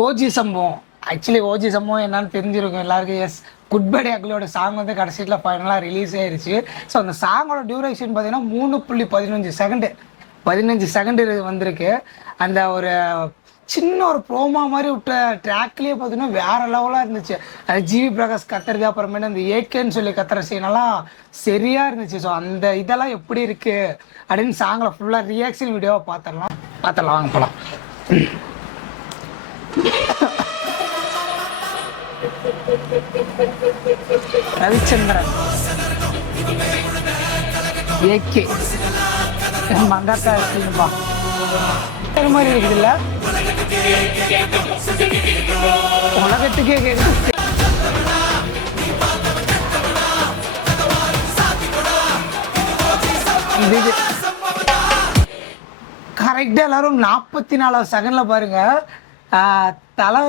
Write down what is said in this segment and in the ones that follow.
OG சம்பவம். Actually OG சம்பவம் என்னன்னு தெரிஞ்சிருக்கும் எல்லாருக்கும். எஸ், குட் பை அக்லியோட சாங் வந்து கடைசியில் ஃபைனலாக ரிலீஸ் ஆயிருச்சு. ஸோ அந்த சாங்கோட டியூரேஷன் பார்த்தீங்கன்னா 3.15 செகண்டு 15 செகண்டு வந்திருக்கு. அந்த ஒரு சின்ன ஒரு ப்ரோமா மாதிரி விட்ட ட்ராக்லேயே பார்த்தீங்கன்னா வேற லெவலாக இருந்துச்சு. அது ஜிவி பிரகாஷ் கத்துறது, அப்புறமேட்டு அந்த ஏகேன்னு சொல்லி கத்துற சீனெல்லாம் சரியாக இருந்துச்சு. ஸோ அந்த இதெல்லாம் எப்படி இருக்கு அப்படின்னு சாங்கில் ஃபுல்லாக ரியாக்ஷன் வீடியோவை பார்த்துடலாம் வாங்க போகலாம். ரவிச்சந்திரன், ஏகே, மங்காத்தா இருக்குப்பா மாதிரி இருக்குதுல்ல, உலகத்துக்கே கேக்குது. கரெக்டா எல்லாரும் 44 செகண்ட்ல பாருங்க. தலை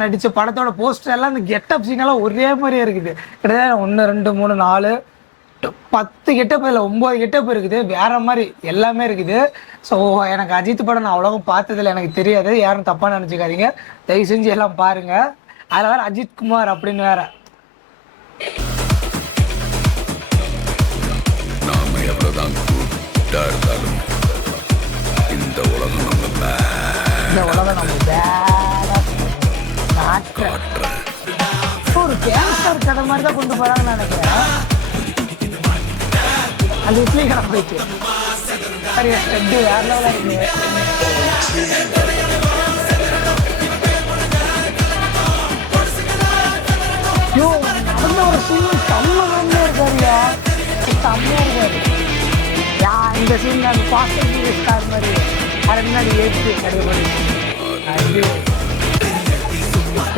நடித்த படத்தோட போஸ்டர் எல்லாம் இந்த கெட்டப் சீனெல்லாம் ஒரே மாதிரியே இருக்குது. கிட்டத்தட்ட 1 2 3 4 10 கெட்டப் இல்லை 9 கெட்டப் இருக்குது. வேற மாதிரி எல்லாமே இருக்குது. ஸோ எனக்கு அஜித் படம் நான் அவ்வளோவும் பார்த்ததில்ல, எனக்கு தெரியாது. யாரும் தப்பாக நினச்சிக்காதீங்க, தயவு செஞ்சு எல்லாம் பாருங்க. அதில் வேற அஜித் குமார் அப்படின்னு வேற. இந்த உலகம் நம்ம ஒரு கேன்சர் கடை மாதிரி தான் கொண்டு போறாங்கன்னு நினைக்கிறேன். அந்த இட்லி கடை போயிட்டு சரியா ஸ்டெட்டு வேற லெவலா இருக்கு. ஐயோ, நடந்த ஒரு சீன் செம்ம இருக்காருயா, செம்மையா இருக்காரு. இந்த சீன் அந்த பாசிட்டிவ் ஸ்டார் மாதிரி அது முன்னாடி ஏற்று கிடையாது. அது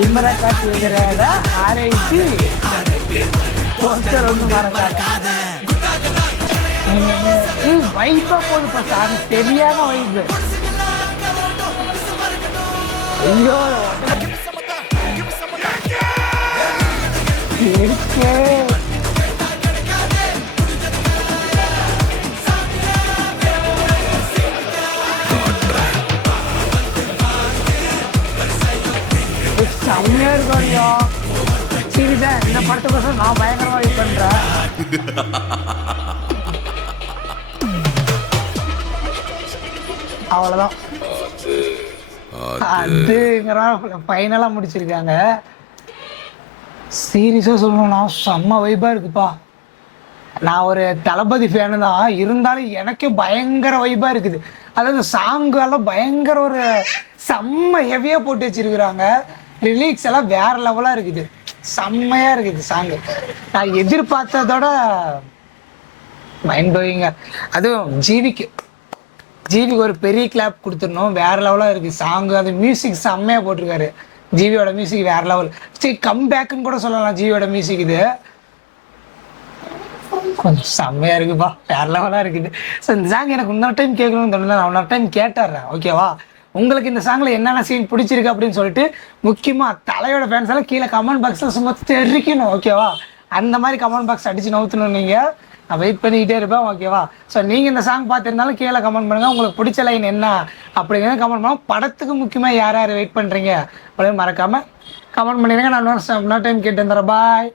இம்மரா காட்சி வைக்கிறத ஆராய்ச்சி போஸ்டர் ஒன்று மறக்காத. வைப்பா போது பார்த்தா அது தெரியாம வைப்பு. ஐயோ இருக்கே. செம்மையா இருக்கும். சீரியஸா இந்த படத்துக்கோசம் நான் பயங்கரமா வெயிட் பண்றேன். அவ்வளவுதான், அதுங்கிற ஃபைனலா முடிச்சிருக்காங்க. சீரியஸா சொல்லணும்னா செம்ம வைப்பா இருக்குப்பா. நான் ஒரு தளபதி ஃபேனு தான், இருந்தாலும் எனக்கே பயங்கர வைப்பா இருக்குது. அதாவது சாங்கெல்லாம் பயங்கர ஒரு செம்ம ஹெவியா போட்டு வச்சிருக்கிறாங்க. லிரிக்ஸ் எல்லாம் வேற லெவலா இருக்குது, செம்மையா இருக்குது சாங்கு. நான் எதிர்பார்த்ததோட மைண்ட் ப்ளோயிங்க. அதுவும் ஜிவிக்கு ஒரு பெரிய கிளாப் கொடுத்துடணும். வேற லெவலா இருக்கு சாங்கு. அது மியூசிக் செம்மையா போட்டிருக்காரு. ஜிவியோட மியூசிக் வேற லெவல். சரி, கம் பேக்குன்னு கூட சொல்லலாம் ஜிவியோட மியூசிக். இது கொஞ்சம் செம்மையா இருக்குப்பா, வேற லெவலா இருக்குது. ஸோ இந்த சாங் எனக்கு இன்னொரு டைம் கேட்கணும்னு தோணுது, நான் இன்னொரு டைம் கேட்டுறேன். ஓகேவா? உங்களுக்கு இந்த சாங்ல என்னென்ன சீன் பிடிச்சிருக்கு அப்படின்னு சொல்லிட்டு முக்கியமா தலையோட ஃபேன்ஸ் எல்லாம் கீழே கமெண்ட் பாக்ஸ்ல சும்மா தெரிக்கணும். ஓகேவா? அந்த மாதிரி கமெண்ட் பாக்ஸ் அடிச்சு நவுத்தணும். நீங்க நான் வெயிட் பண்ணிக்கிட்டே இருப்பேன். ஓகேவா? ஸோ நீங்க இந்த சாங் பார்த்துருந்தாலும் கீழே கமெண்ட் பண்ணுங்க. உங்களுக்கு பிடிச்ச லைன் என்ன அப்படிங்கிறத கமெண்ட் பண்ணுங்க. படத்துக்கு முக்கியமா யார் யார் வெயிட் பண்றீங்க அப்படின்னு மறக்காம கமெண்ட் பண்ணிடுங்க. நான் இன்னொரு டைம் கேட்டு வந்துடுறேன். பாய்.